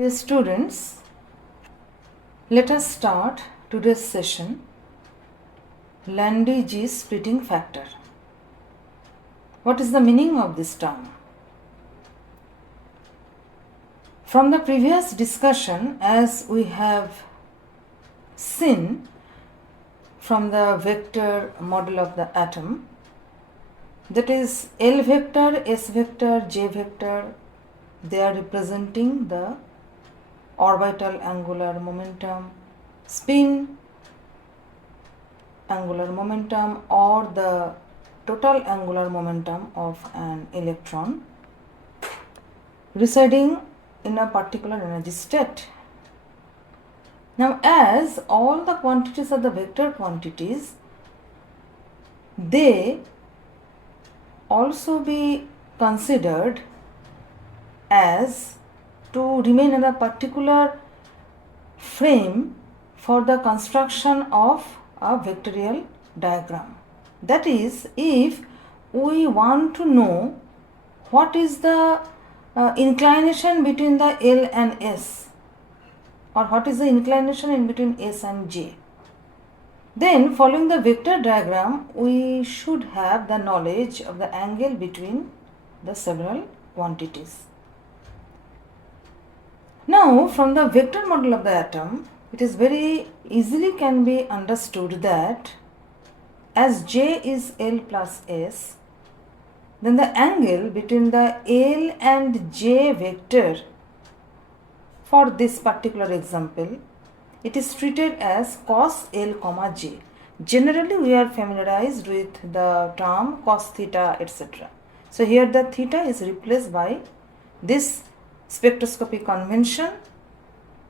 Dear students, let us start today's session, Lande splitting factor. What is the meaning of this term? From the previous discussion, as we have seen from the vector model of the atom, that is L vector, S vector, J vector, they are representing the orbital angular momentum, spin angular momentum, or the total angular momentum of an electron residing in a particular energy state. Now, as all the quantities are the vector quantities, they also be considered as to remain in a particular frame for the construction of a vectorial diagram. That is, if we want to know what is the inclination between the L and S, or what is the inclination in between S and J, then following the vector diagram we should have the knowledge of the angle between the several quantities. Now, from the vector model of the atom, it is very easily can be understood that as J is L plus S, then the angle between the L and J vector for this particular example, it is treated as cos L comma J. Generally, we are familiarized with the term cos theta, etc. So, here the theta is replaced by this spectroscopy convention,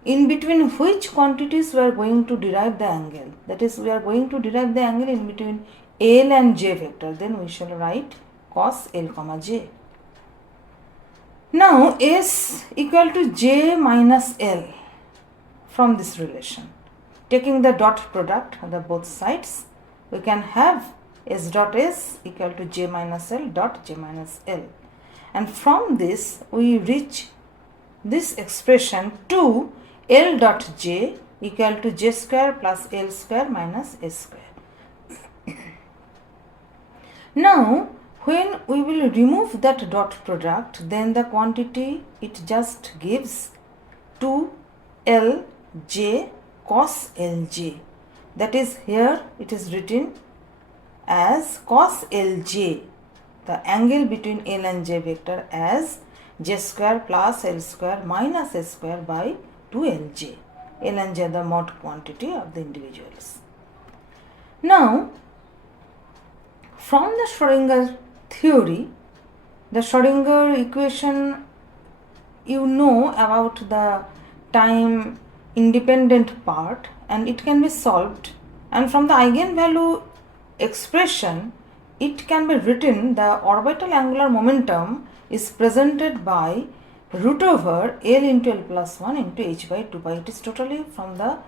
in between which quantities we are going to derive the angle. That is, we are going to derive the angle in between L and J vector. Then we shall write cos L comma J. Now, S equal to J minus L from this relation. Taking the dot product of the both sides, we can have S dot S equal to J minus L dot J minus L. And from this, we reach this expression 2 L dot J equal to J square plus L square minus S square. Now, when we will remove that dot product, then the quantity it just gives 2 L J cos L J. That is, here it is written as cos L J, the angle between L and J vector, as J square plus L square minus S square by 2Lj. L and J are the mode quantity of the individuals. Now, from the Schrodinger theory, the Schrodinger equation, you know about the time independent part, and it can be solved, and from the eigenvalue expression it can be written the orbital angular momentum is presented by root over L into L plus 1 into h by 2 pi. It is totally from the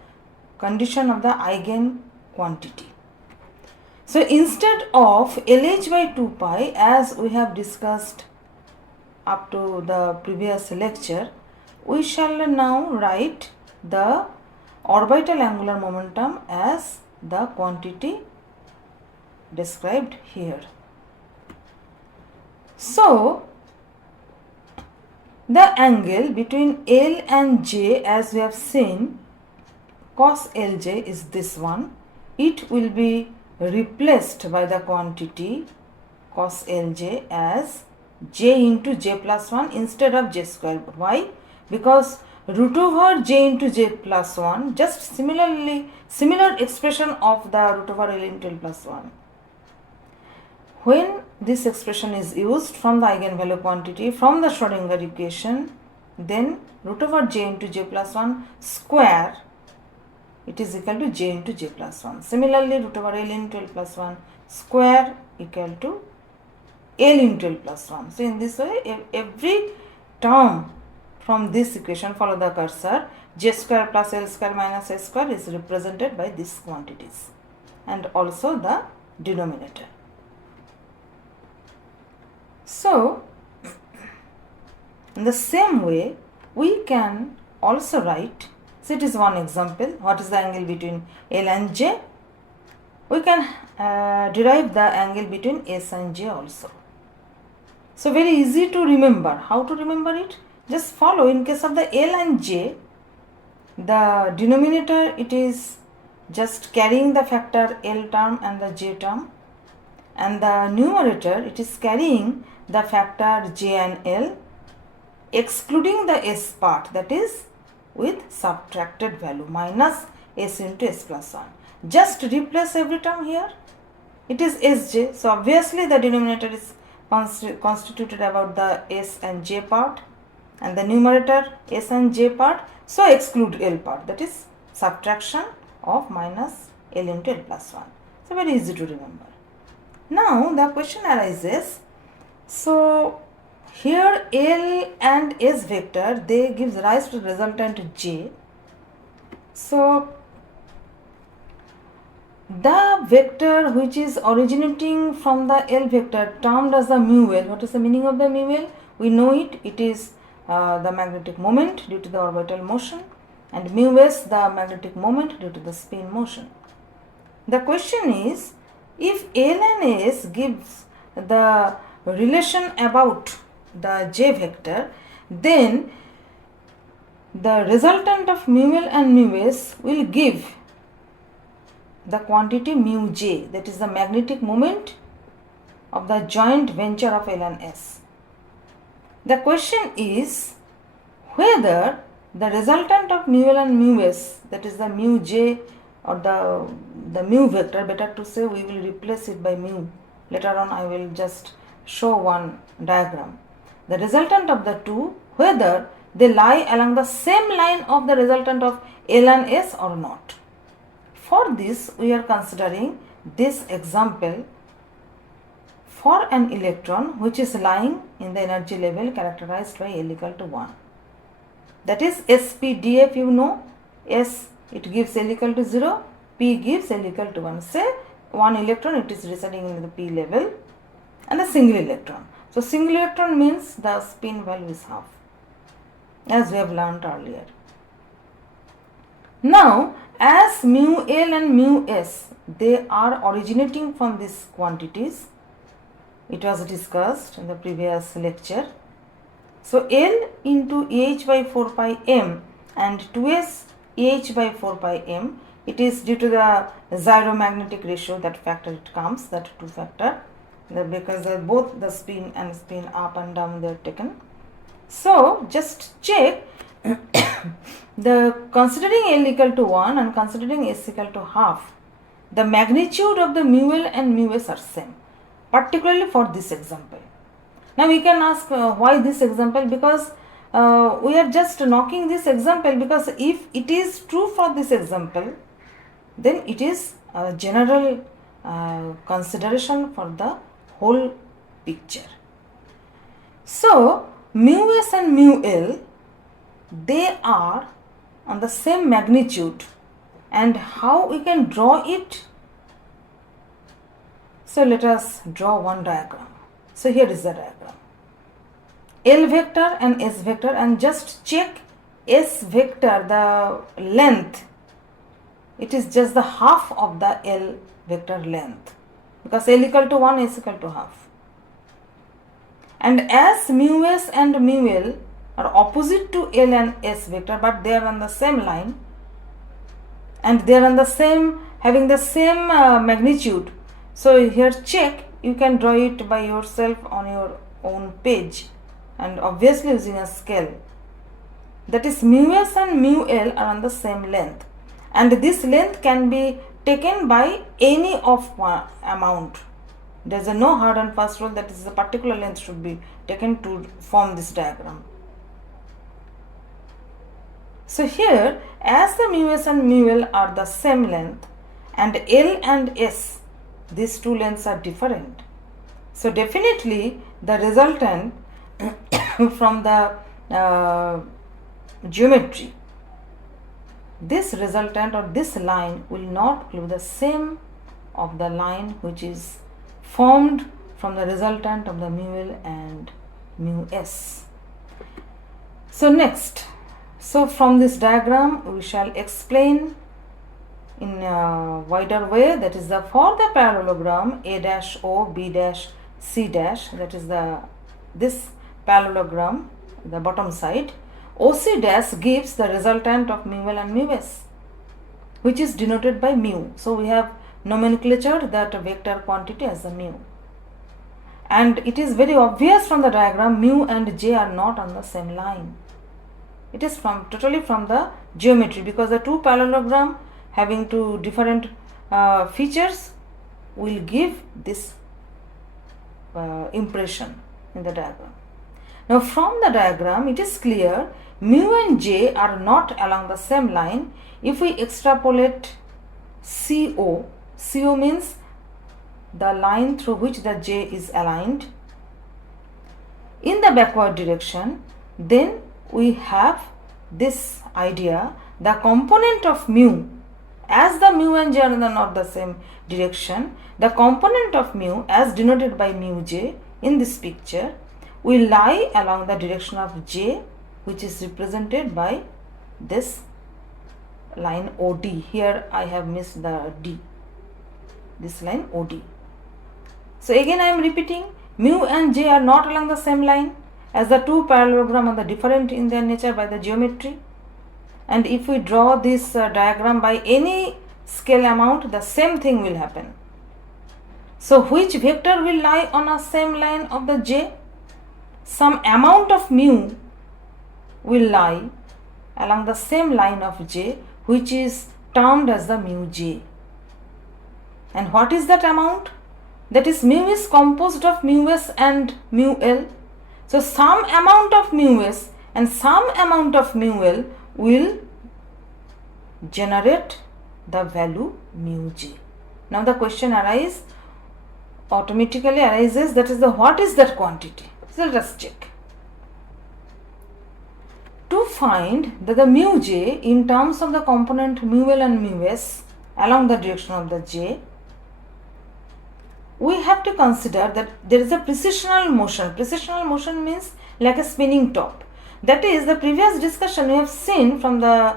condition of the eigen quantity. So, instead of LH by 2 pi, as we have discussed up to the previous lecture, we shall now write the orbital angular momentum as the quantity described here. So, the angle between L and J, as we have seen, cos Lj is this one. It will be replaced by the quantity cos Lj as J into J plus 1 instead of J square. Why? Because root over J into J plus 1, just similar expression of the root over L into L plus 1. When this expression is used from the eigenvalue quantity from the Schrodinger equation, then root over J into J plus 1 square, it is equal to J into J plus 1. Similarly, root over L into L plus 1 square equal to L into L plus 1. So, in this way, every term from this equation, follow the cursor, J square plus L square minus S square is represented by these quantities, and also the denominator. So, in the same way, we can also write, so it is one example, what is the angle between L and J? We can derive the angle between S and J also. So very easy to remember. How to remember it? Just follow. In case of the L and J, the denominator, it is just carrying the factor L term and the J term, and the numerator, it is carrying the factor J and L, excluding the S part, that is with subtracted value, minus S into S plus 1. Just replace every term here. It is Sj, so obviously the denominator is constituted about the S and J part, and the numerator S and J part, so exclude L part, that is subtraction of minus L into L plus 1. So very easy to remember. Now the question arises, so here L and S vector, they gives rise to the resultant J. So the vector which is originating from the L vector termed as the mu L. What is the meaning of the mu L? We know it. It is the magnetic moment due to the orbital motion, and mu S the magnetic moment due to the spin motion. The question is, if L and S gives the relation about the J vector, then the resultant of mu L and mu S will give the quantity mu J, that is the magnetic moment of the joint venture of L and S. The question is whether the resultant of mu L and mu S, that is the mu J or the mu vector, better to say, we will replace it by mu. Later on I will just show one diagram. The resultant of the two, whether they lie along the same line of the resultant of L and S or not. For this, we are considering this example for an electron which is lying in the energy level characterized by L equal to 1. That is SPDF, you know. S, it gives L equal to 0, P gives L equal to 1. Say one electron, it is residing in the P level, and a single electron. So single electron means the spin value is half, as we have learnt earlier. Now, as mu L and mu S, they are originating from these quantities. It was discussed in the previous lecture. So L into EH by 4 pi m and 2S EH by 4 pi m, it is due to the gyromagnetic ratio, that factor it comes, that 2 factor, because both the spin and spin up and down they are taken. So just check the considering L equal to 1 and considering S equal to half, the magnitude of the mu L and mu S are same, particularly for this example. Now we can ask why this example, because we are just knocking this example, because if it is true for this example, then it is a general consideration for the whole picture. So mu S and mu L, they are on the same magnitude, and how we can draw it? So let us draw one diagram. So here is the diagram. L vector and S vector, and just check S vector, the length, it is just the half of the L vector length, because L equal to 1, S equal to half. And as mu S and mu L are opposite to L and S vector, but they are on the same line, and they are on the same, having the same magnitude. So here check, you can draw it by yourself on your own page, and obviously using a scale. That is mu S and mu L are on the same length, and this length can be taken by any of one amount. There is no hard and fast rule that is a particular length should be taken to form this diagram. So here, as the mu S and mu L are the same length, and L and S, these two lengths are different. So definitely the resultant from the geometry, this resultant or this line will not be the same of the line which is formed from the resultant of the mu L and mu S. So next, So from this diagram we shall explain in a wider way, that is for the parallelogram A dash O B dash C dash, that is this parallelogram, the bottom side, OC dash gives the resultant of mu L and mu S, which is denoted by mu. So we have nomenclatured that vector quantity as a mu. And it is very obvious from the diagram, mu and J are not on the same line. It is totally from the geometry, because the two parallelogram having two different features will give this impression in the diagram. Now from the diagram it is clear mu and J are not along the same line. If we extrapolate CO means the line through which the J is aligned in the backward direction, then we have this idea, the component of mu, as the mu and J are not the same direction, the component of mu as denoted by mu J in this picture will lie along the direction of J, which is represented by this line OD. Here I have missed the D, this line OD. So again I am repeating, mu and J are not along the same line, as the two parallelogram are different in their nature by the geometry. And if we draw this diagram by any scale amount, the same thing will happen. So which vector will lie on a same line of the J? Some amount of mu will lie along the same line of J, which is termed as the mu J. And what is that amount? That is, mu is composed of mu S and mu L. So some amount of mu S and some amount of mu L will generate the value mu J. Now the question automatically arises, that is what is that quantity? So let us check. To find that the mu J in terms of the component mu L and mu S along the direction of the J, we have to consider that there is a precessional motion. Precessional motion means like a spinning top. That is, the previous discussion we have seen from the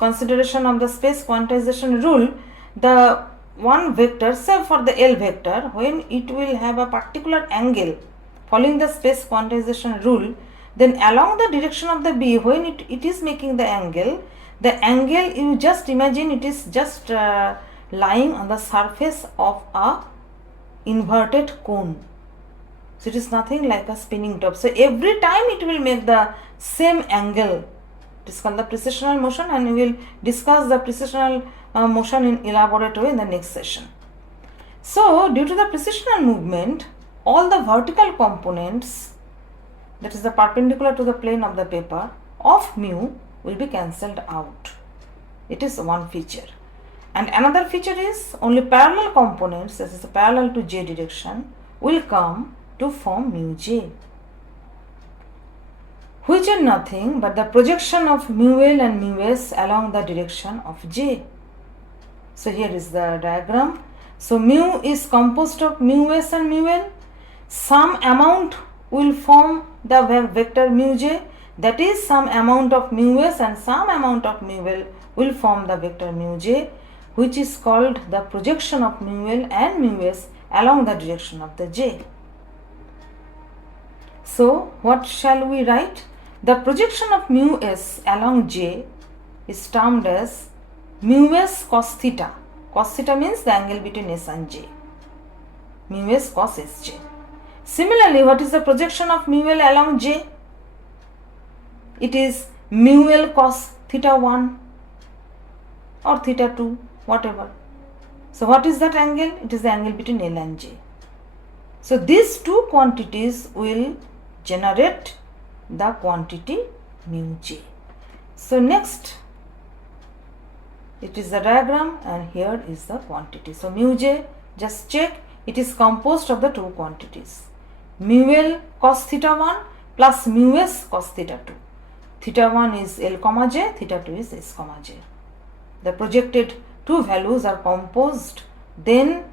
consideration of the space quantization rule, the one vector, say for the L vector, when it will have a particular angle following the space quantization rule, then along the direction of the B, when it is making the angle, you just imagine it is just lying on the surface of a inverted cone. So it is nothing like a spinning top. So every time it will make the same angle. It is called the precessional motion, and we will discuss the precessional motion in elaborate way in the next session. So due to the precessional movement, all the vertical components, that is the perpendicular to the plane of the paper, of mu will be cancelled out. It is one feature. And another feature is only parallel components, that is parallel to J direction, will come to form mu J, which are nothing but the projection of mu L and mu S along the direction of J. So here is the diagram. So mu is composed of mu S and mu L. Some amount will form the vector mu J, that is, some amount of mu S and some amount of mu L will form the vector mu J, which is called the projection of mu L and mu S along the direction of the J. So what shall we write? The projection of mu S along J is termed as mu S cos theta. Cos theta means the angle between S and J. Mu S cos Sj. Similarly, what is the projection of mu L along J? It is mu L cos theta 1 or theta 2, whatever. So what is that angle? It is the angle between L and J. So these two quantities will generate the quantity mu J. So next, it is the diagram, and here is the quantity. So mu J, just check, it is composed of the two quantities, mu L cos theta 1 plus mu S cos theta 2. Theta 1 is L comma J, theta 2 is S comma J. The projected two values are composed, then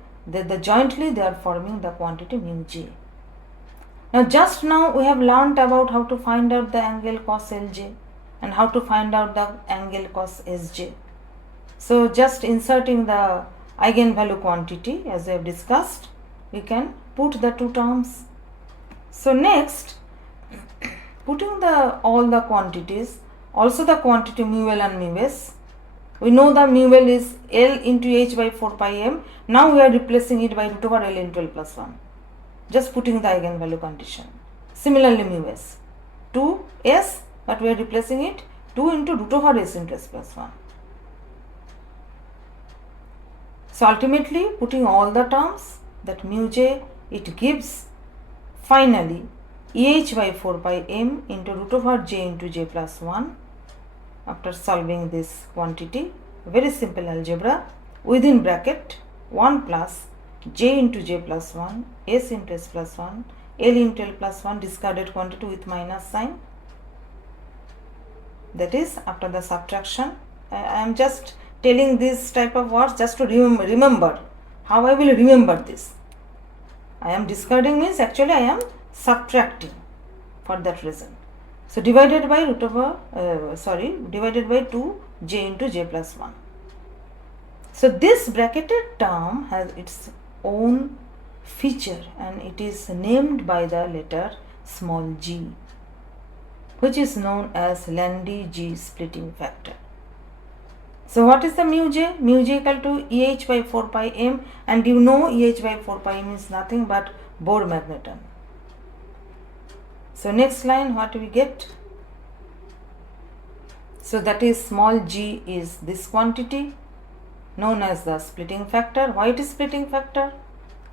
jointly they are forming the quantity mu J. Now just now we have learnt about how to find out the angle cos Lj. and how to find out the angle cos Sj. So just inserting the eigenvalue quantity as we have discussed, we can put the two terms. So next, putting all the quantities, also the quantity mu L and mu S. We know the mu L is L into h by 4 pi m. Now we are replacing it by root over L into L plus 1. Just putting the eigenvalue condition. Similarly mu S, 2s, but we are replacing it 2 into root over s into s plus 1. So ultimately, putting all the terms, that mu j, it gives finally eh by 4 pi m into root over j into j plus 1. After solving this quantity, very simple algebra, within bracket 1 plus j into j plus 1, s into s plus 1, L into L plus 1, discarded quantity with minus sign. That is after the subtraction. I am just telling this type of words just to remember how I will remember this. I am discarding means actually I am subtracting for that reason. So divided by divided by 2 j into j plus 1. So this bracketed term has its own feature and it is named by the letter small g, which is known as Lande G splitting factor. So what is the mu j? Mu j equal to eh by 4 pi m, and you know eh by 4 pi m is nothing but Bohr magneton. So next line, what we get? So that is small g is this quantity known as the splitting factor. Why it is splitting factor?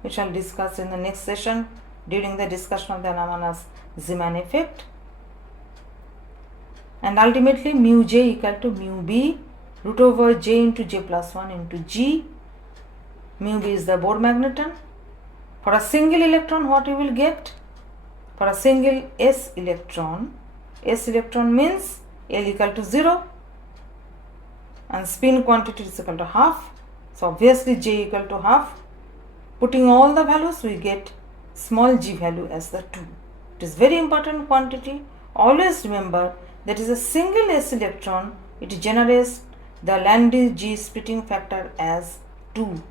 We shall discuss in the next session during the discussion of the anomalous Zeeman effect. And ultimately mu j equal to mu b root over j into j plus 1 into g. Mu b is the Bohr magneton. For a single electron, what you will get? For a single s electron means L equal to 0 and spin quantity is equal to half. So obviously j equal to half. Putting all the values, we get small g value as the 2. It is very important quantity. Always remember that is a single s electron, it generates the Lande G splitting factor as 2.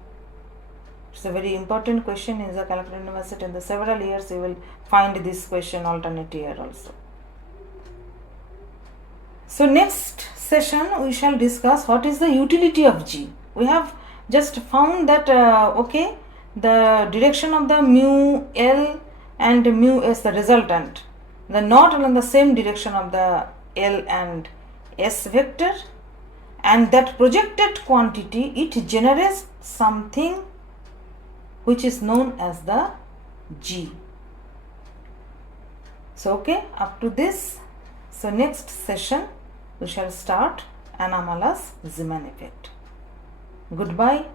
It's a very important question in the Calcutta University. In the several years you will find this question alternate year also. So next session we shall discuss what is the utility of G. We have just found that the direction of the mu L and mu S, the resultant, the not along the same direction of the L and S vector, and that projected quantity, it generates something which is known as the G. So up to this. So next session we shall start anomalous Zeeman effect. Goodbye.